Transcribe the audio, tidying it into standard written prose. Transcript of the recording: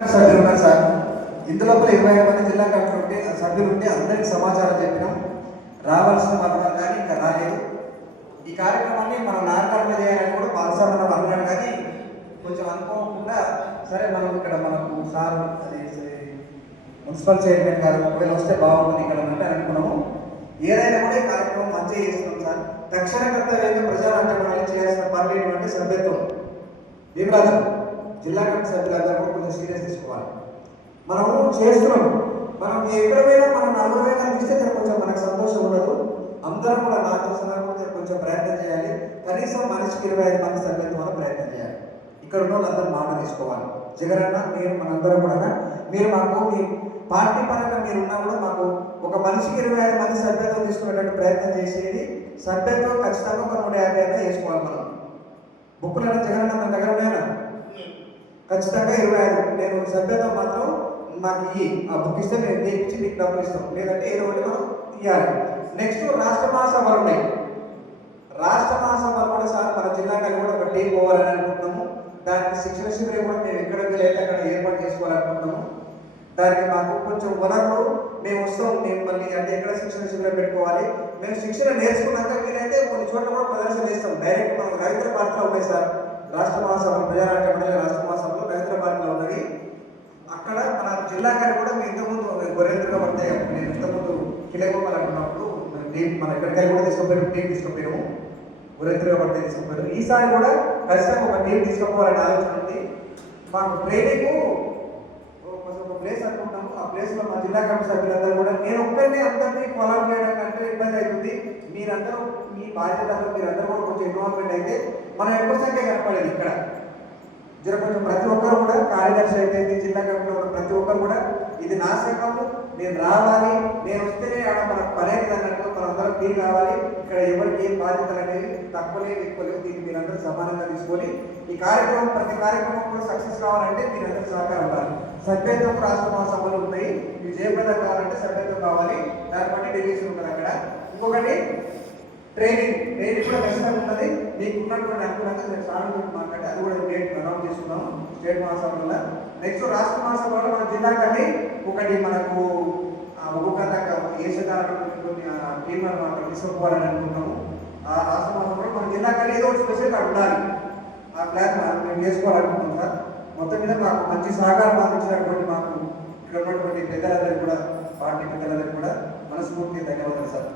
సభ్యులు ఉన్నారు సార్. ఇందులో 25 మంది జిల్లా కలెక్టర్ ఉంటే సభ్యులు ఉంటే అందరికి సమాచారం చెప్పినాం. రావాల్సిన వాళ్ళు కానీ ఇంకా రాలేదు. ఈ కార్యక్రమాన్ని మనం నాటకాల మీద చేయాలని కూడా బాలసామన్న అన్నాడు, కానీ కొంచెం అనుకోకుండా సరే మనం ఇక్కడ మనకు సార్ అది మున్సిపల్ చైర్మన్ గారు ఒకవేళ వస్తే బాగుంటుంది ఇక్కడ అంటే అనుకున్నాము. ఏదైనా కూడా ఈ కార్యక్రమం మంచిగా చేస్తున్నాం సార్. తక్షణ కర్తవ్యంగా ప్రజానాట్యం చేయాల్సిన పనులు ఏంటంటే సభ్యత్వం. భీమరాజు జిల్లా కమిటీ సభ్యులందరూ కూడా కొంచెం సీరియస్ తీసుకోవాలి. మనము చేస్తున్నాం. మనం ఎక్కడ పోయినా మనం 40 కనిపిస్తే కొంచెం మనకు సంతోషం ఉండదు. అందరం కూడా నా కోసం కొంచెం ప్రయత్నం చేయాలి. కనీసం మనిషికి 25 మంది సభ్యత్వం ప్రయత్నం చేయాలి. ఇక్కడ ఉన్న వాళ్ళందరూ మాట తీసుకోవాలి. జగనన్న మీరు మనందరం కూడా మీరు మాకు మీ పార్టీ పరంగా మీరున్నా కూడా మాకు ఒక మనిషికి 25 మంది సభ్యత్వం తీసుకునేటట్టు ప్రయత్నం చేసేది. సభ్యత్వం ఖచ్చితంగా ఒక 150 అయినా వేసుకోవాలి. మనం బుక్కులు జగనన్న మన దగ్గర ఉన్నాయా? ఖచ్చితంగా 25. నేను సభ్యత్వం మాత్రం మాకు ఆ బుక్ ఇస్తే మేము తెప్పించి మీకు డబ్బులు ఇస్తాం, లేదంటే ఏదో ఒకటి మనం ఇవ్వాలి. నెక్స్ట్ రాష్ట్ర మహాసభలు ఉన్నాయి. రాష్ట్ర మహాసభలు కూడా సార్ మన జిల్లాకి కూడా ఒక టీం పోవాలని అనుకుంటున్నాము. దానికి శిక్షణ శిబిరం కూడా మేము ఎక్కడ వీలైతే అక్కడ ఏర్పాటు చేసుకోవాలనుకుంటున్నాము. దానికి మాకు కొంచెం వనరులు మేము వస్తాం. మేము మళ్ళీ అంటే ఎక్కడ శిక్షణ శిబిరం పెట్టుకోవాలి. మేము శిక్షణ నేర్చుకున్నాక వీలైతే కొన్ని చోట్ల కూడా ప్రదర్శన చేస్తాం. డైరెక్ట్ మనకు రవీంద్ర పార్టీలో ఉన్నాయి సార్ రాష్ట్ర మహాసభలు, ప్రజానాట్య మండలి రాష్ట్ర మహాసభలు రవీంద్ర పార్టీలో ఉన్నవి. అక్కడ మన జిల్లాకి కూడా మేము ఇంతకుముందు గొర్రెంద్రగా పడతాయి. నేను ఇంతకుముందు కిలగోపాలు అనుకున్నప్పుడు మన ఎక్కడికైనా కూడా తీసుకుపోయాము, టీం తీసుకుపోయాము. గొర్రెంద్రగా పడితే తీసుకుపోయాము. ఈసారి కూడా ఖచ్చితంగా ఒక టీం తీసుకుపోవాలని ఆలోచన ఉంది. మాకు ట్రైనింగ్ ఒక ప్లేస్ అనుకుంటాము. ఆ ప్లేస్లో మా జిల్లా కమిటీ సభ్యులందరూ కూడా నేను ఒక్కరిని అందరినీ ఫాలో చేయడం అంటే ఇబ్బంది అవుతుంది. మీరందరూ మీ బాధ్యతలు మీరందరూ కూడా కొంచెం ఇన్వాల్వ్మెంట్ అయితే మనం ఎక్కువ సంఖ్య కనపడేది. ఇక్కడ కొంచెం ప్రతి ఒక్కరు కూడా కార్యదర్శి అయితే జిల్లా కమిటీలో ఉన్న ప్రతి ఒక్కరు కూడా ఇది నా సంఘము, నేను రావాలి, నేను వస్తేనే ఆడ మనకు పనేది అన్నట్టు మనందరం ఫీల్ కావాలి. ఇక్కడ ఎవరికి ఏం బాధ్యతలు అనేవి తక్కువ లేవు ఎక్కువ లేవు. దీన్ని మీరందరూ సమానంగా తీసుకొని ఈ కార్యక్రమం ప్రతి కార్యక్రమం కూడా సక్సెస్ కావాలంటే మీరందరూ సహకారం ఉండాలి. సభ్యత్వం రాష్ట్ర మహాసభలు ఉన్నాయి. ఇవి జయప్రదం కావాలంటే సభ్యత్వం కావాలి. దాన్ని బట్టి డెలిగేషన్ ఉంటుంది అక్కడ. ఇంకొకటి ట్రైనింగ్ కూడా ఖచ్చితంగా ఉన్నది. మీకు ఉన్నటువంటి అనుకూలంగా నేను సార్ మాట్లాడి అది కూడా డేట్ అనౌన్స్ చేసుకున్నాము స్టేట్ మహాసభలో. నెక్స్ట్ రాష్ట్ర మహాసభలో మన జిల్లాకన్నీ ఒకటి మనకు ఒక్కొక్క ఏ శతాన్ని టీంలను మనం తీసుకుపోవాలని అనుకున్నాము. ఆ రాష్ట్ర మహాసభలో మన జిల్లాకన్నీ ఏదో ఒకటి స్పెషల్గా ఉండాలి. ఆ ప్లాన్ మేము చేసుకోవాలనుకుంటున్నాం సార్. మొత్తం మీద మాకు మంచి సహకారం అందించినటువంటి మాకు ఇక్కడ ఉన్నటువంటి పెద్దలందరికీ కూడా పార్టీ పెద్దలందరికీ కూడా మనస్ఫూర్తి ధన్యవాదాలు సార్.